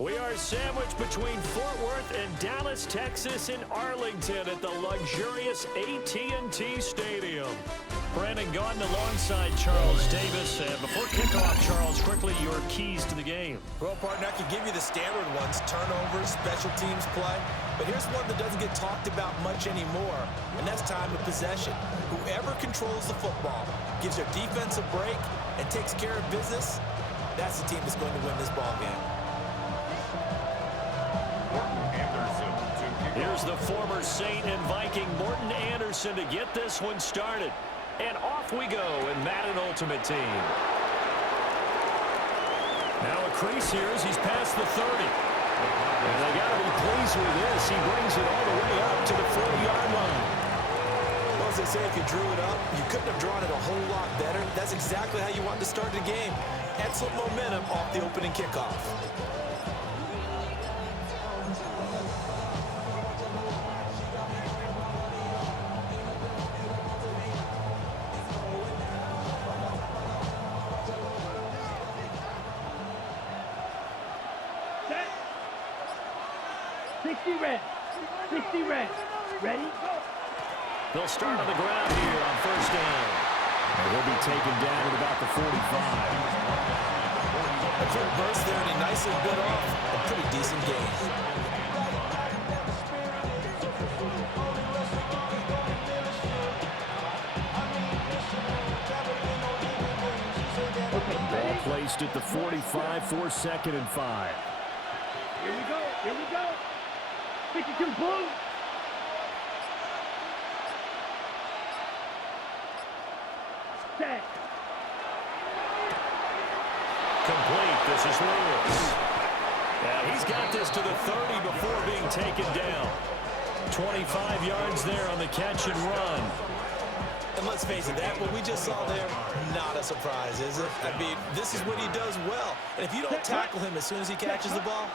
We are sandwiched between Fort Worth and Dallas, Texas in Arlington at the luxurious AT&T Stadium. Brandon Gaudin alongside Charles Davis. And before kickoff, Charles, quickly your keys to the game. Well, partner, I can give you the standard ones, turnovers, special teams play. But here's one that doesn't get talked about much anymore, and that's time of possession. Whoever controls the football, gives their defense a break, and takes care of business, that's the team that's going to win this ball game. Here's the former Saint and Viking Morton Anderson to get this one started. And off we go in Madden Ultimate Team. Now a crease here as he's past the 30. And they got to be pleased with this. He brings it all the way up to the 40-yard line. Well, as they say, if you drew it up, you couldn't have drawn it a whole lot better. That's exactly how you want to start the game. Excellent momentum off the opening kickoff. They'll start on the ground here on first down. And he'll be taken down at about the 45. A quick burst there, and he nicely bit off a pretty decent gain. Ball placed at the 45 for 2nd and 5. Here we go. Here we go. 52 blue. Set. Complete. This is Lewis. Yeah, he's got this to the 30 before being taken down. 25 yards there on the catch and run. And let's face it, that what we just saw there, not a surprise, is it? I mean, this is what he does well. And if you don't tackle him as soon as he catches the ball,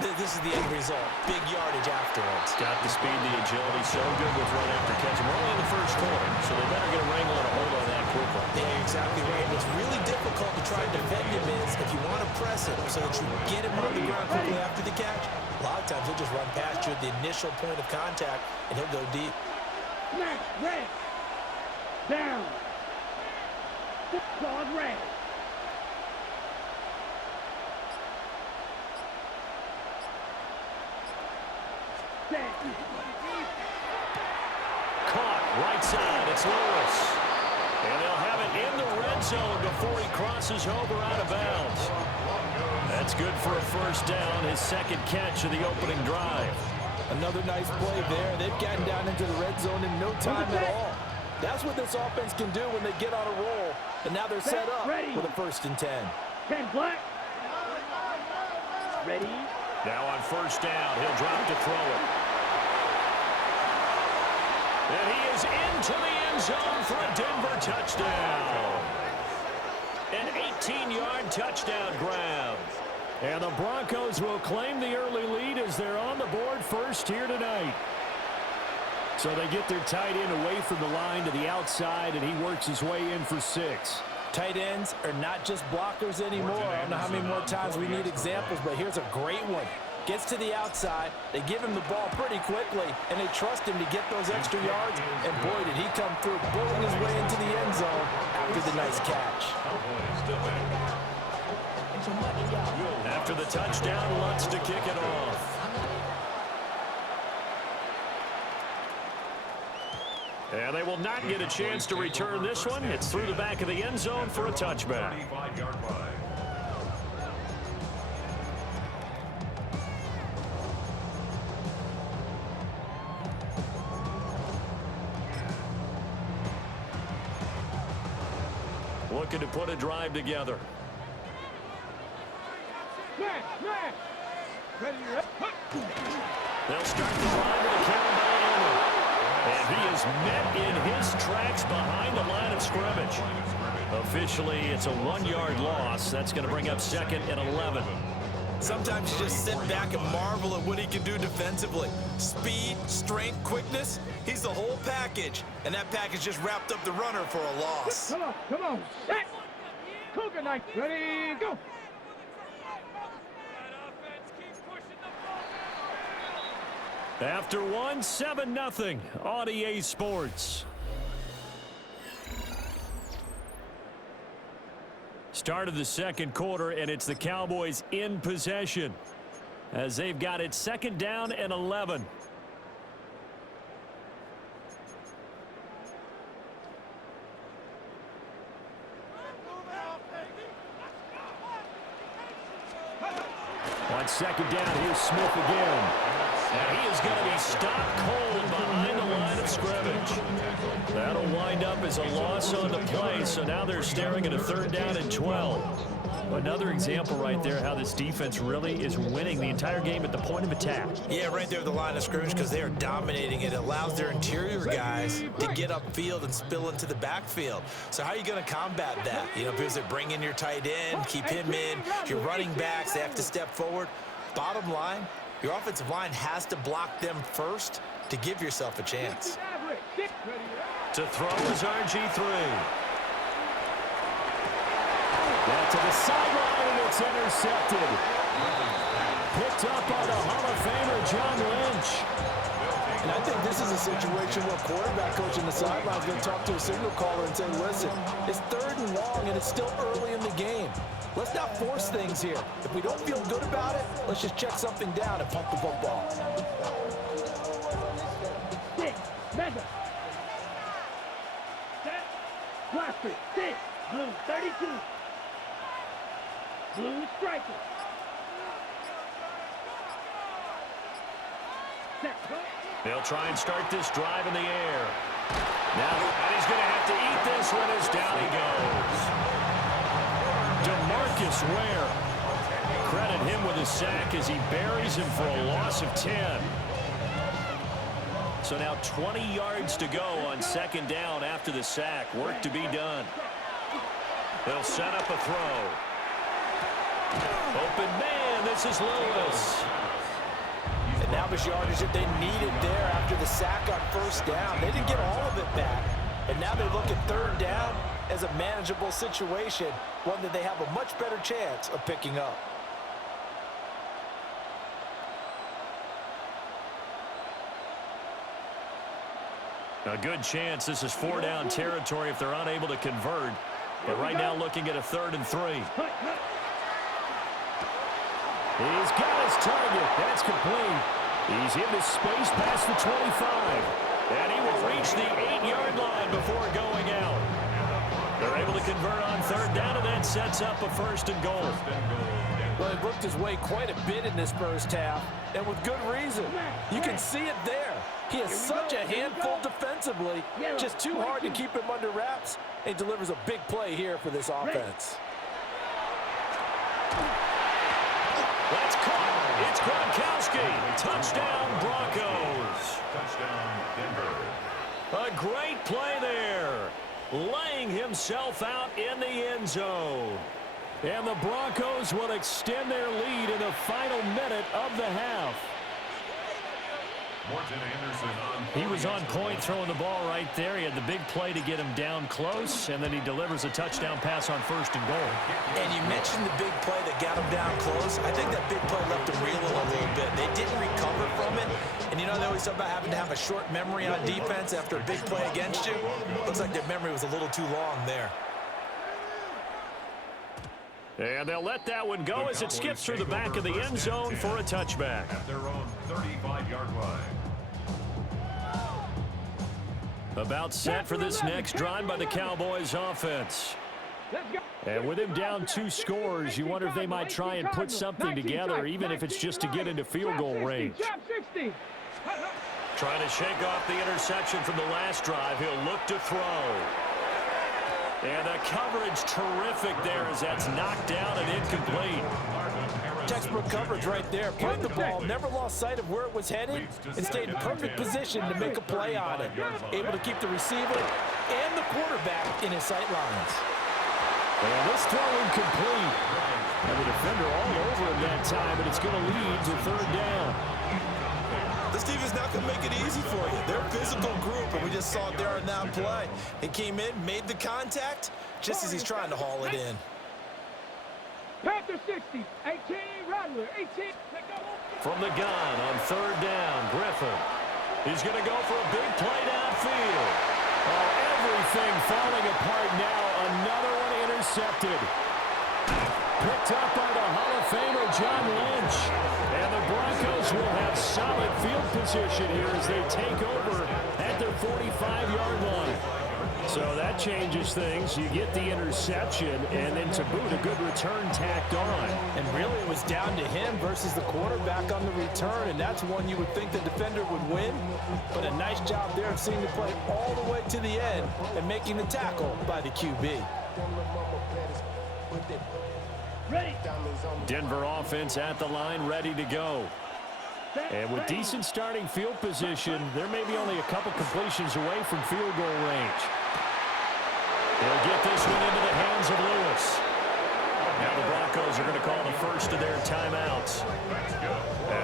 this is the end result. Big yardage afterwards. Got the speed, the agility, so good with run after catch. We're only in the first quarter, so they better get a wrangle and a hold on that quickly. Yeah, you're exactly right. What's really difficult to try and defend him is if you want to press him so that you get him on the ground quickly after the catch, a lot of times he'll just run past you at the initial point of contact, and he'll go deep. Smash, red. Down. Claws red. Set. Caught right side. It's Lewis. And they'll have it in the red zone before he crosses over out of bounds. That's good for a first down, his second catch of the opening drive. Another nice play there. They've gotten down into the red zone in no time at all. That's what this offense can do when they get on a roll. And now they're set up with a 1st and 10. 10 black. Ready. Now on first down, he'll drop to throw it. And he is into the end zone for a Denver touchdown. An 18-yard touchdown grab. And the Broncos will claim the early lead as they're on the board first here tonight. So they get their tight end away from the line to the outside, and he works his way in for 6. Tight ends are not just blockers anymore. I don't know how many more times we need examples, but here's a great one. Gets to the outside, they give him the ball pretty quickly, and they trust him to get those extra yards, and boy, did he come through, bulling his way into the end zone after the nice catch. After the touchdown, Lutz to kick it off. And they will not get a chance to return this one. It's through the back of the end zone for a touchback. Looking to put a drive together. Ready. They'll start the drive with a carry by Allen. And he is met in his tracks behind the line of scrimmage. Officially, it's a 1-yard loss. That's going to bring up 2nd and 11. Sometimes you just sit back and marvel at what he can do defensively. Speed, strength, quickness, he's the whole package. And that package just wrapped up the runner for a loss. Come on. Set. Cougar knife. Ready, go. After one, 7-0 on EA Sports. Start of the second quarter, and it's the Cowboys in possession as they've got it 2nd down and 11. On 2nd down, here's Smith again. And he is going to be stopped cold behind the line of scrimmage. That'll wind up as a loss on the play, so now they're staring at a 3rd down and 12. Another example right there how this defense really is winning the entire game at the point of attack. Yeah, right there at the line of scrimmage because they are dominating it. It allows their interior guys to get upfield and spill into the backfield. So how are you going to combat that? You know, because they bring in your tight end, keep him in. Your running backs, they have to step forward. Bottom line, your offensive line has to block them first to give yourself a chance. To throw is RG3. Now to the sideline, and it's intercepted. Picked up by the Hall of Famer John Lynch. And I think this is a situation where quarterback coach in the sideline is going to talk to a signal caller and say, listen, it's 3rd and long, and it's still early in the game. Let's not force things here. If we don't feel good about it, let's just check something down and pump the football. Six, mega. Set. Blaster, 6. Blue, 32. Blue striker. Set. They'll try and start this drive in the air. Now, and he's going to have to eat this one as down he goes. DeMarcus Ware. Credit him with a sack as he buries him for a loss of 10. So now 20 yards to go on 2nd down after the sack. Work to be done. They'll set up a throw. Open man, this is Lewis. And now the yardage that they needed there after the sack on 1st down. They didn't get all of it back. And now they look at 3rd down as a manageable situation, one that they have a much better chance of picking up. A good chance this is 4-down territory if they're unable to convert. But right now looking at a 3rd and 3. He's got his target. That's complete. He's into space past the 25. And he will reach the 8-yard line before going out. They're able to convert on 3rd down, and that sets up a 1st and goal. Well, he worked his way quite a bit in this first half, and with good reason. You can see it there. He is such a handful defensively, just too hard to keep him under wraps. He delivers a big play here for this offense. That's caught. It's Gronkowski. Touchdown, Broncos. Touchdown, Denver. A great play there. Laying himself out in the end zone. And the Broncos will extend their lead in the final minute of the half. He was on point throwing the ball right there. He had the big play to get him down close, and then he delivers a touchdown pass on 1st and goal. And you mentioned the big play that got him down close. I think that big play left him reeling a little bit. They didn't recover from it. And you know, they always talk about having to have a short memory on defense after a big play against you. Looks like their memory was a little too long there. And they'll let that one go as it skips through the back of the end zone for a touchback. At their own 35-yard line. About set for this next drive by the Cowboys offense. And with him down 2 scores, you wonder if they might try and put something together, even if it's just to get into field goal range. Trying to shake off the interception from the last drive. He'll look to throw. And the coverage terrific there as that's knocked down and incomplete. Textbook coverage right there. Played the ball, never lost sight of where it was headed, and stayed in perfect position to make a play on it. Able to keep the receiver and the quarterback in his sight lines. And this throw incomplete. And the defender all over him that time, but it's going to lead to 3rd down. This team is not going to make it easy for you. They're a physical group, and we just saw it there in that play. He came in, made the contact, just as he's trying to haul it in. Panther 60, 18, Rattler, 18. From the gun on third down, Griffin. He's going to go for a big play downfield. Oh, everything falling apart now. Another one intercepted. Picked up by the Hall of Famer John Lynch. And the Broncos will have solid field position here as they take over at their 45-yard line. So that changes things. You get the interception, and then to boot, a good return tacked on. And really, it was down to him versus the quarterback on the return, and that's one you would think the defender would win. But a nice job there of seeing the play all the way to the end and making the tackle by the QB. Ready. Denver offense at the line, ready to go. And with decent starting field position, there may be only a couple completions away from field goal range. They'll get this one into the hands of Lewis. Now the Broncos are going to call the first of their timeouts,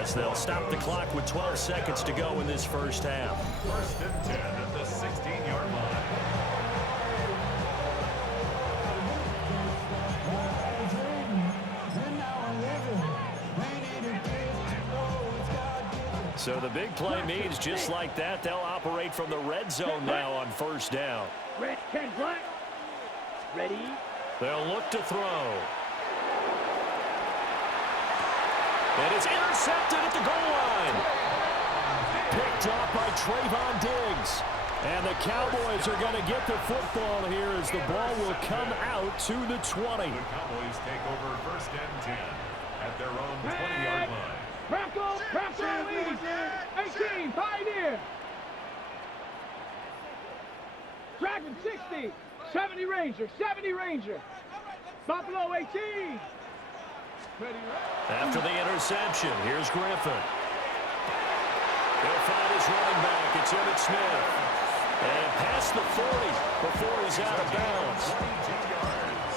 as they'll stop the clock with 12 seconds to go in this first half. First and 10 at the 16-yard line. So the big play means just like that, they'll operate from the red zone now on first down. Red, 10 black. Ready. They'll look to throw. And it's intercepted at the goal line. Picked up by Trayvon Diggs. And the Cowboys are going to get the football here as the ball will come out to the 20. The Cowboys take over first and 10 at their own 20-yard line. Broncos, lead. 18, Pioneer. Dragon 60. 70 Ranger. Buffalo 18. After the interception, here's Griffin. He'll find his running back. It's Emmitt Smith. And past the 40 before he's out of bounds.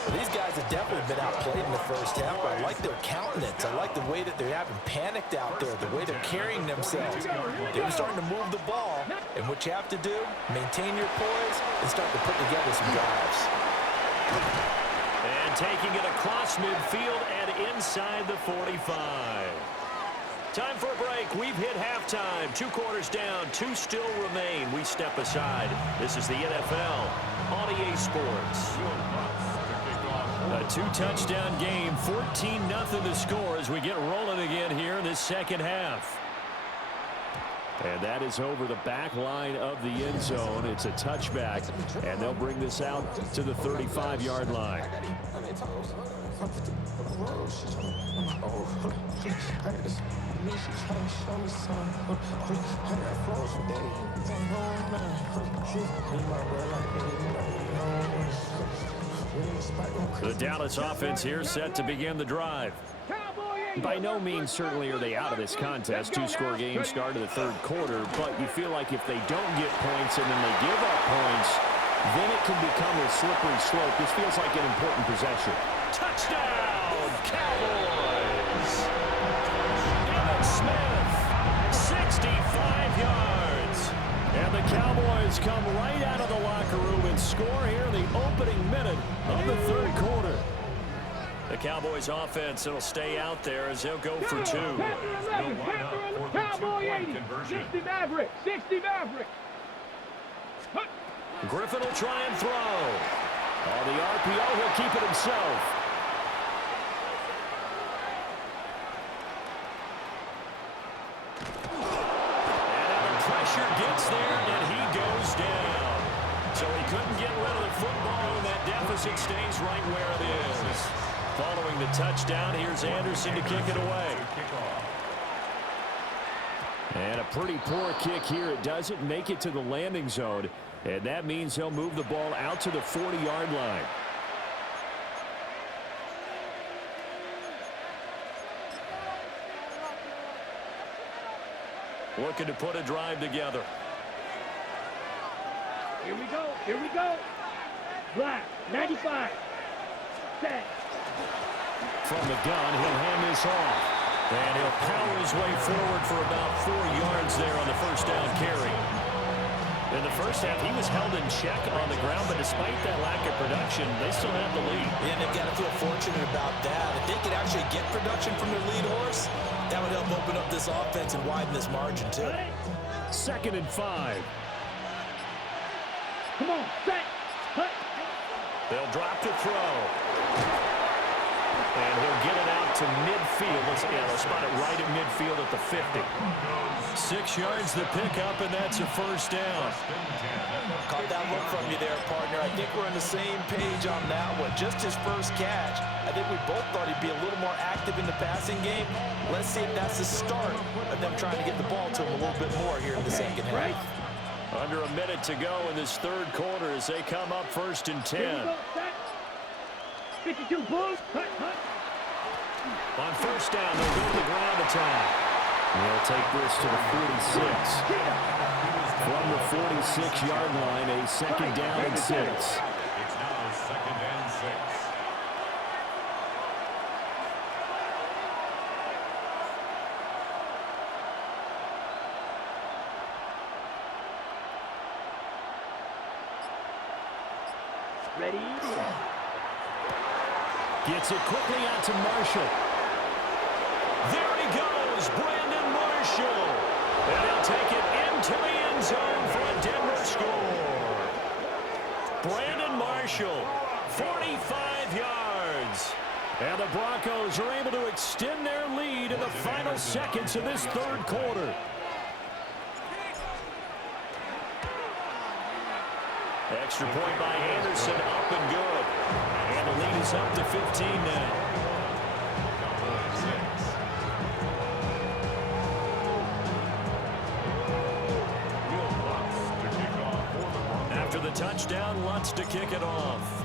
These guys have definitely been outplayed in the first half, but I like their countenance. I like the way that they haven't panicked out there, the way they're carrying themselves. They're starting to move the ball, and what you have to do, maintain your poise and start to put together some drives. And taking it across midfield and inside the 45. Time for a break. We've hit halftime. 2 quarters down, 2 still remain. We step aside. This is the NFL on EA Sports. A 2-touchdown game, 14-0 the score as we get rolling again here in this second half. And that is over the back line of the end zone. It's a touchback, and they'll bring this out to the 35-yard line. The Dallas offense here set to begin the drive. By no means certainly are they out of this contest. 2-score game start of the third quarter, but you feel like if they don't get points and then they give up points, then it can become a slippery slope. This feels like an important possession. Touchdown, Cowboys! Emmitt Smith, 65 yards. And the Cowboys come right out of the locker room and score here in the opening minute of the third quarter. The Cowboys offense, it'll stay out there as they'll go for 2. Cowboy 80. 60 Maverick. Griffin will try and throw. Oh, the RPO, he'll keep it himself. And the pressure gets there, and he goes down. So he couldn't get rid of the football, and that deficit stays right where it is. Following the touchdown, here's Anderson to kick it away. And a pretty poor kick here. It doesn't make it to the landing zone, and that means he'll move the ball out to the 40-yard line. Looking to put a drive together. Here we go. Black, 95. Set. From the gun, he'll hand this off. And he'll power his way forward for about 4 yards there on the first down carry. In the first half, he was held in check on the ground, but despite that lack of production, they still have the lead. Yeah, they've got to feel fortunate about that. If they could actually get production from their lead horse, that would help open open up this offense and widen this margin, too. 2nd and 5. Come on, set. Cut. They'll drop to throw. And he'll get it out to midfield. They'll spot it right at midfield at the 50. 6 yards the pickup, and that's a first down. Caught that look from you there, partner. I think we're on the same page on that one. Just his first catch. I think we both thought he'd be a little more active in the passing game. Let's see if that's the start of them trying to get the ball to him a little bit more here in the second half. Under a minute to go in this 3rd quarter as they come up 1st and 10. Here we go, set. 52 Bulls. Cut, cut. On 1st down, they'll go to the ground attack. They'll take this to the 46. From the 46-yard line, a 2nd down and 6. It's now 2nd and 6. Ready? Gets it quickly out to Marshall. There he goes, Brandon Marshall. And he'll take it into the end zone for a Denver score. Brandon Marshall, 45 yards. And the Broncos are able to extend their lead in the final seconds of this 3rd quarter. Extra point by Anderson, up and good. And the lead is up to 15 now. After the touchdown, Lutz to kick it off.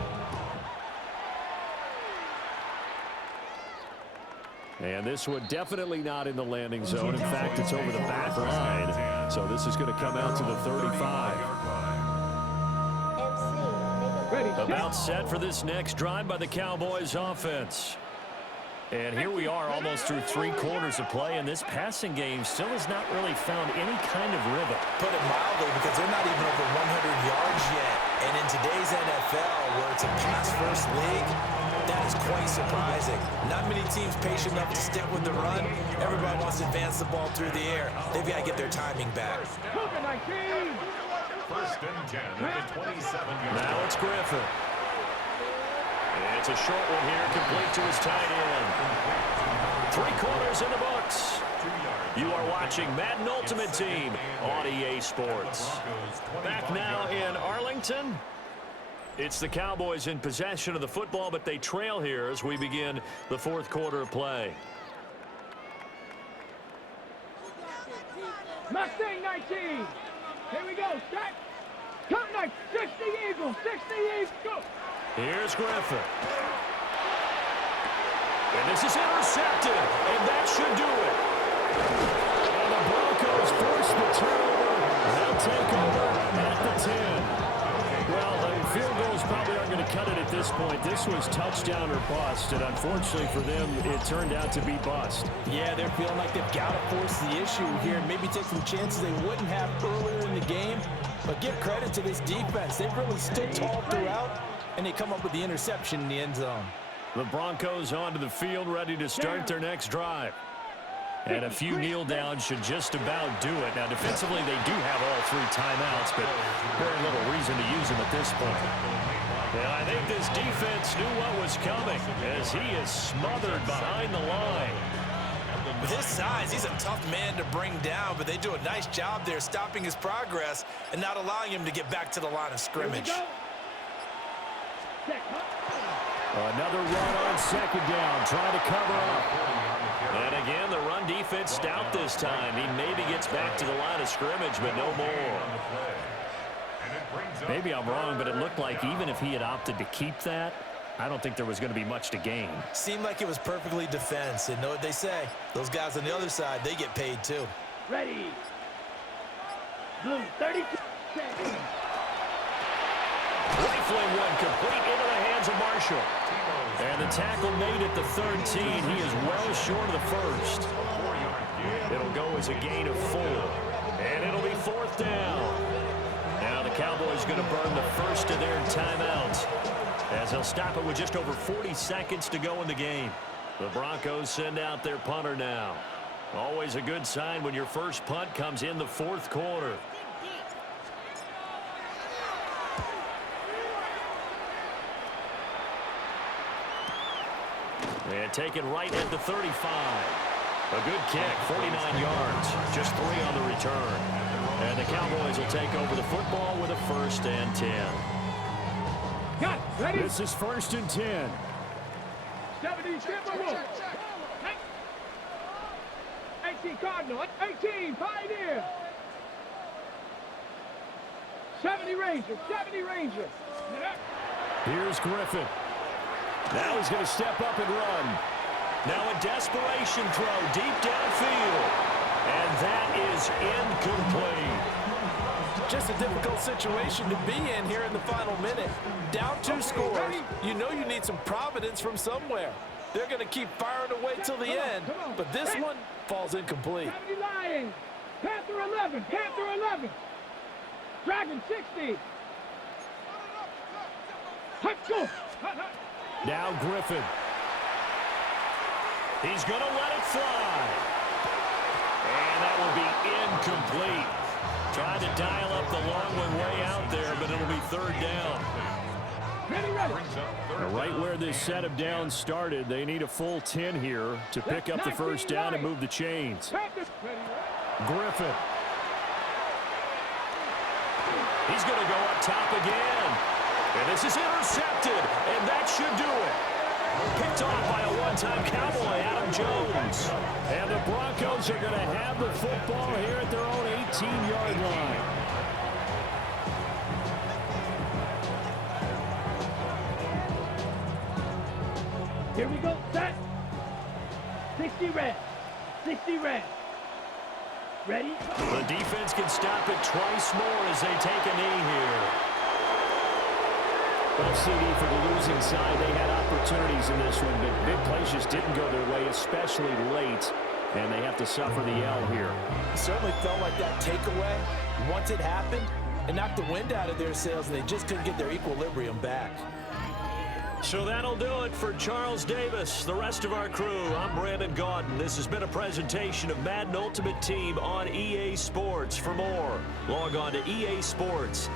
And this one definitely not in the landing zone. In fact, it's over the back line. So this is going to come out to the 35. About set for this next drive by the Cowboys offense. And here we are almost through 3 quarters of play, and this passing game still has not really found any kind of rhythm. Put it mildly, because they're not even over 100 yards yet. And in today's NFL, where it's a pass-first league, that is quite surprising. Not many teams patient enough to stick with the run. Everybody wants to advance the ball through the air. They've got to get their timing back. 1st and 10 at the 27-yard line. Now it's Griffin. It's a short one here, complete to his tight end. 3 quarters in the books. You are watching Madden Ultimate Team on EA Sports. Back now in Arlington. It's the Cowboys in possession of the football, but they trail here as we begin the 4th quarter of play. Mustang 19. Here we go, set. Cut knife, 60 Eagles, 60 Eagles, go. Here's Griffin. And this is intercepted, and that should do it. And the Broncos force the turnover. They'll take over at the 10. Well, the field goals probably aren't going to cut it at this point. This was touchdown or bust, and unfortunately for them, it turned out to be bust. Yeah, they're feeling like they've got to force the issue here and maybe take some chances they wouldn't have earlier in the game. But give credit to this defense. They've really stood tall throughout, and they come up with the interception in the end zone. The Broncos onto the field, ready to start their next drive. And a few kneel downs should just about do it. Now, defensively, they do have all 3 timeouts, but very little reason to use them at this point. And I think this defense knew what was coming as he is smothered behind the line. With his size, he's a tough man to bring down, but they do a nice job there stopping his progress and not allowing him to get back to the line of scrimmage. Another run on 2nd down, trying to cover up. And again, the run defense stout this time. He maybe gets back to the line of scrimmage, but no more. Maybe I'm wrong, but it looked like even if he had opted to keep that, I don't think there was going to be much to gain. Seemed like it was perfectly defense, and know what they say. Those guys on the other side, they get paid too. Ready. Blue, 32. Rifling one complete into the hands of Marshall. And the tackle made at the 13. He is well short of the first. It'll go as a gain of 4. And it'll be 4th down. Now the Cowboys going to burn the first of their timeouts, as they'll stop it with just over 40 seconds to go in the game. The Broncos send out their punter now. Always a good sign when your first punt comes in the fourth quarter. And taken right at the 35. A good kick, 49 yards, just 3 on the return. And the Cowboys will take over the football with a 1st and 10. Ready? This is 1st and 10. 70, Timberwolves. 18, Cardinal. 18, Pioneer. 70 Rangers. 70 Rangers. Here's Griffin. Now he's going to step up and run. Now a desperation throw deep downfield. And that is incomplete. Just a difficult situation to be in here in the final minute. Down 2 scores. You know you need some providence from somewhere. They're going to keep firing away till the end. But this one falls incomplete. 70 Lions. Panther 11. Panther 11. Dragon 60. Let's go. Now Griffin. He's going to let it fly. And that will be incomplete. Trying to dial up the long one way out there, but it'll be 3rd down. Right where this set of downs started, they need a full 10 here to pick up the 1st down and move the chains. Griffin. He's going to go up top again. And this is intercepted, and that should do it. Picked off by a one-time Cowboy, Adam Jones. And the Broncos are going to have the football here at their own 18-yard line. Here we go, set. 60 red. 60 red. Ready? The defense can stop it twice more as they take a knee here. Well, CD, for the losing side, they had opportunities in this one, but big plays just didn't go their way, especially late, and they have to suffer the L here. It certainly felt like that takeaway, once it happened, it knocked the wind out of their sails, and they just couldn't get their equilibrium back. So that'll do it for Charles Davis, the rest of our crew. I'm Brandon Gaudin. This has been a presentation of Madden Ultimate Team on EA Sports. For more, log on to easports.com.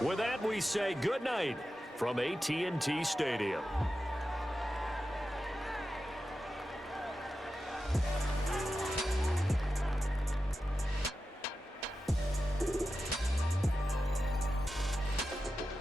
With that, we say good night from AT&T Stadium.